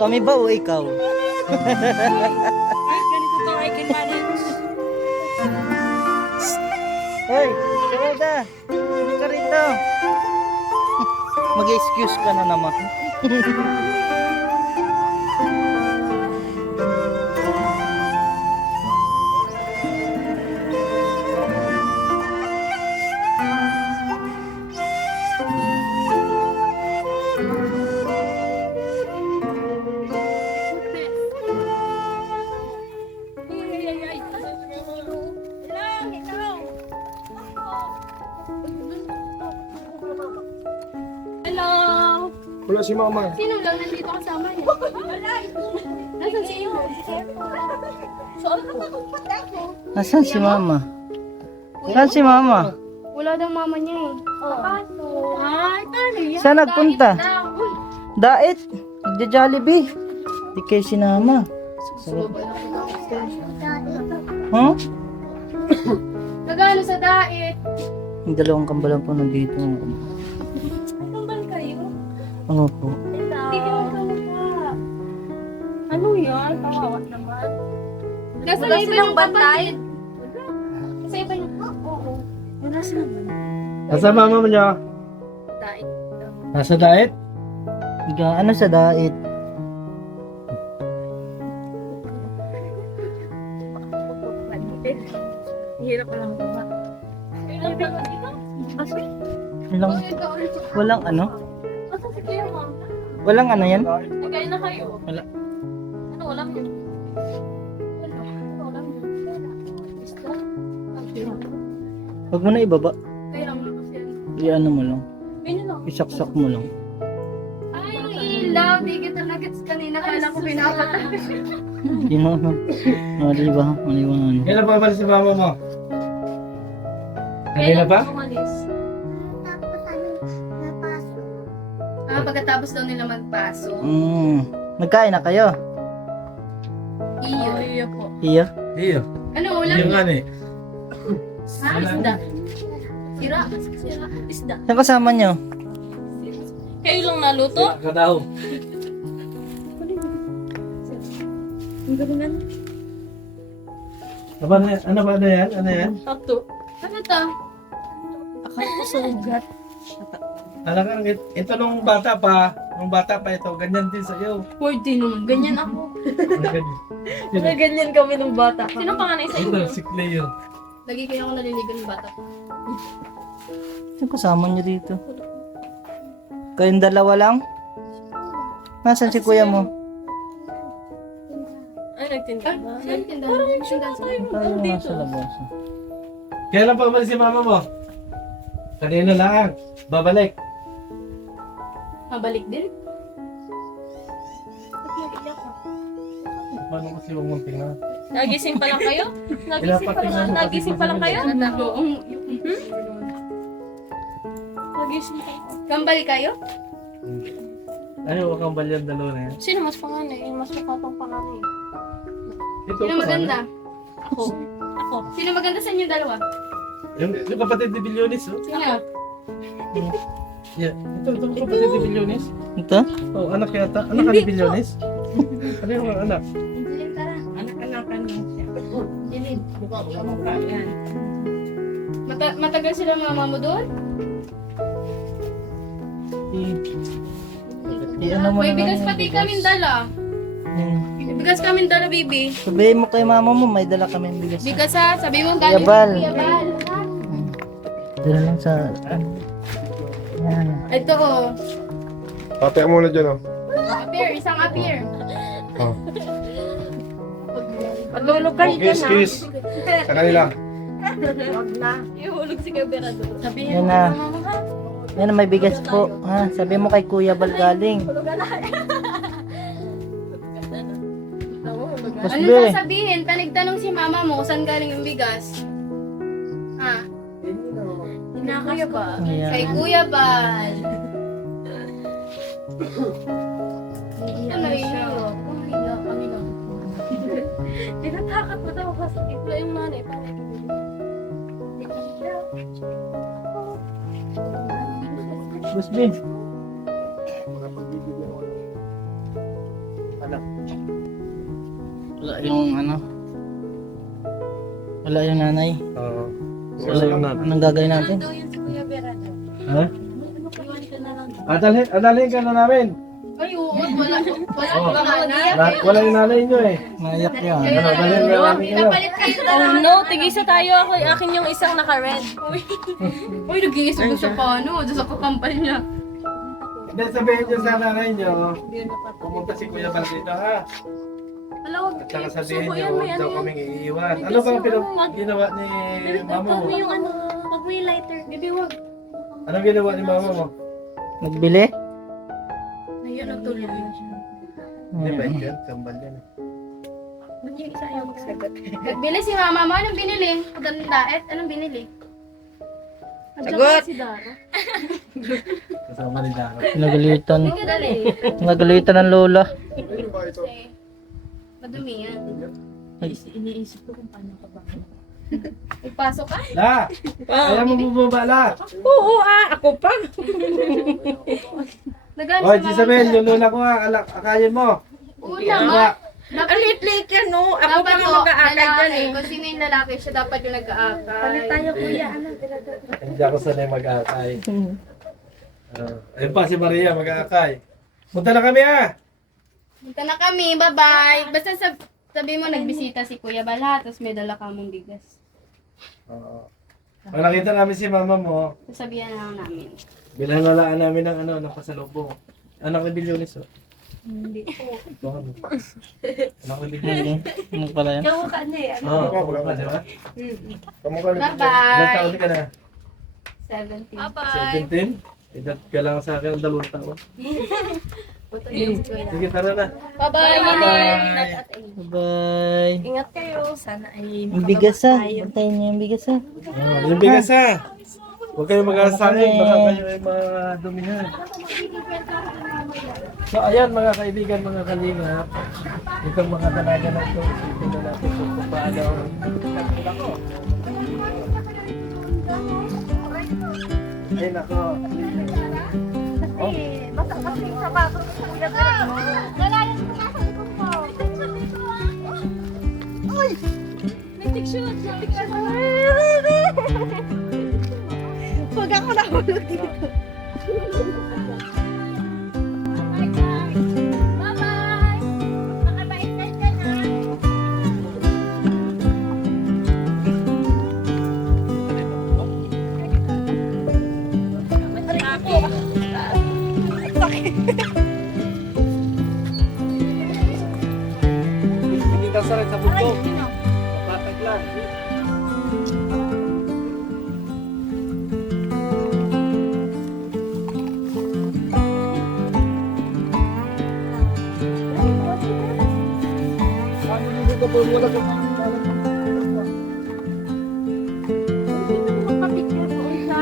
Kami ba o ikaw? Kahit ganito to, I can manage. Hoy, Sarada! Hindi ka rito. Mag-excuse ka na naman. Hello! Wala si mama. Sino lang nandito kasama niya? Nasaan si Imo? Saan ka? Nasaan si mama? Saan si mama? Wala daw mama niya eh. Ay, paano yan? Saan nagpunta? Dait daw. Uy, Dait! Nagja-Jollibee. Di kayo sinama. Huh? Nagano sa dait? Yung dalawang kambalan po nandito. Kambal kayo? Oo po. Hindi ka magkamukha. Ano yan? Kawawa naman. Nasa Wala iba silang yung bantay? kapatid. Sa iba yung... Oo. Wala silang bantay. Nasa mama mo niya? Dait. Nasa diet? Ano sa dait? Hirap pa lang ba? Walang ano? Asa si Kuya Ma'am? Walang ano yan? Magkaya na kayo? Wala. Ano, walang yun? Walang yun. Huwag mo na ibaba. Kaya lang naman siya. Iano mo lang. Ayun lang. Isaksak mo lang. Ay, ang ilaw. Di kita nuggets kanina. Kala ko pinapatay. Hindi mo ano. Diba? Maliwangan. Kailan pa ba si mama mo? Kanina pa? Umalis. Pagkatapos daw nila magpaso. Nagkain na kayo? Iyo. Iyo po. Iyo? Iyo. Ano, ulam Iyo niya? nga eh. Ha? Isda. Sira. Sira. Isda. Saan kasama nyo? Kayo lang naluto? Kadaw. Ang galingan. Ano ba yan? Ano yan? Tato. Ano to? Akala ko sa ugat. Talagang ito nung bata pa ito, ganyan din sa'yo. Pwede naman. Ganyan ako. Ganyan kami ng bata. Sino panganay sa inyo? Ito, si Cleo. Lagi kayo ako naliligan ng bata. Saan kasama nyo dito? Kayong dalawa lang? Nasaan si kuya mo? Ay, nagtinda ba? Saan tinda? Parang yung tinda sa Tayo nasa labas. Kailan pa umalis si mama mo? Kanina lang. Babalik. Mabalik din? Paano kasi umunting na? Nagising pa lang kayo? Nagising pa lang kayo? Nagising pa lang. Kambal kayo? Ayaw, wakang balyan dalawa na yan. Sino mas panganay? Yung mas kapatong panganay. Ito, Sino maganda? Ako. Ako. Sino maganda sa inyo dalawa? Yung kapatid ni Bilyonis, oh. Sino? Yeah. Ito kapatid ni Bilyonis. Ito? Oh, anak yata. Anak ka ni Bilyonis? Ano yung anak? Angelin, tara. Anak-anakan lang siya. Angelin. Kamukha yan. Matagal sila mama mo doon? Ano mo May na bigas lang pati yung kaming dala. May bigas kaming dala, baby. Sabihin mo kay mama mo, may dala kami ng bigas. Bigas ha, sabi mo galing. Bal. Kuya Bal. Dala lang sa... Yan. Ito oh. Patay muna dyan, oh. Appear, isang appear. Oh. Patulog kayo dyan ha. Sa kanila. Huwag na. Ihulog si Gaberado. Sabihin Yan mo na. kay mama ha. Yan, may bigas po. Ha? Sabi mo kay Kuya Bal galing. Boss Ano B. sasabihin? Tanong si mama mo kung saan galing yung bigas. Ha? Kuya ba? Ayan. Kay Kuya Bal. Ano yun? Kami lang. Tinatakot mo daw kasi ito yung nanay. Boss B. anak. Wala yung ano. Wala yung nanay. Oo. So, Wala yung nanay. anong gagawin natin? Daw yun si Kuya Vera daw. Ha? Iwan ka na lang. Adalhin ka na namin. Ay, oo. Wala. Wala Oo. ba nanay? Wala yung nanay nyo eh. Naiyak yan. Ano, dalhin ka namin kayo. Napalit kayo na lang. Oh no, tigisa tayo ako. Akin yung isang naka-red. Uy, nag-iisip ko siya paano. Doon sa kakampal niya. Hindi, sabihin nyo sa nanay nyo. Pumunta si Kuya Bal dito ha. Alam, At saka sabihin Subo nyo, yan, may huwag daw ano yan. kaming iiwan. Ano bang ginawa ni mama mo? Huwag mo yung ano, huwag mo yung lighter. Bibi, wag. Anong ginawa ni mama mo? Nagbili? Ayun, nagtuloy na siya. Hindi ba yan? Kambal yan eh. Ba't yung isa ayaw magsagot? nagbili si mama mo. Anong binili? Daet? Anong binili? Sagot! Si Dara. Kasama ni Dara. Nagalitan. Hindi ka dali. Nagalitan ng lola. Kasi, madumi yan. Iniisip ko kung paano ka ba. Ipasok ka? La! Ayaw mo bumaba, La! Oo ako pa. Nagalit Hoy, si mama. Jisabel, yung lola ko ha, akayin mo. Oo Diba? naman. Ang lit-lit yan, no? Ako pa Dapat nga po, mag-aakay dyan lalaki. eh. Kung sino yung lalaki, siya dapat yung nag-aakay. Palit tayo, kuya. Ano? Hindi ako sanay mag-aakay. Ayun pa si Maria, mag-aakay. Punta na kami ha! Punta na kami, bye-bye. Basta sabi mo, nagbisita si Kuya Bala, tapos may dala ka mong bigas. Oo. Pag nakita namin si mama mo, Sasabihan na lang namin. bilhan na lang namin ng ano, ng pasalubong. Anak ni Bilyonis oh. Hindi po. Anak ni Bilyonis. Ano pala yan? Ikaw ka na eh. Oo, ka, di ba? Ilang Bye-bye. taon ka na? 17. 17? Edad ka lang sa akin, 2 taon. Sige, tara na. Bye-bye, Ninay. Bye. Ingat kayo. Sana ay Yung bigas ha. Bantayin niyo yung bigas ha. Yung bigas ha. Huwag kayong mag-aasangin, baka kayo ay madumihan. So ayan mga kaibigan, mga kalingap. Itong mga dalaga na ito, isipin na natin kung paano. Ay nako. Oh. Basta kasi yung sapatos sa Kuya Bala. Wala yung nasa likod mo. Uy! May picture. Huwag ako nahulog dito. Bye-bye! Makabait ka na. Hindi ka sakit sa bundok. Patag lang.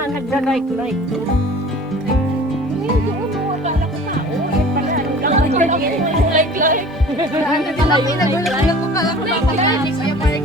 Nagda-like-like. Like. Malaki na gulat ko kala ko papagalit si Kuya Mark.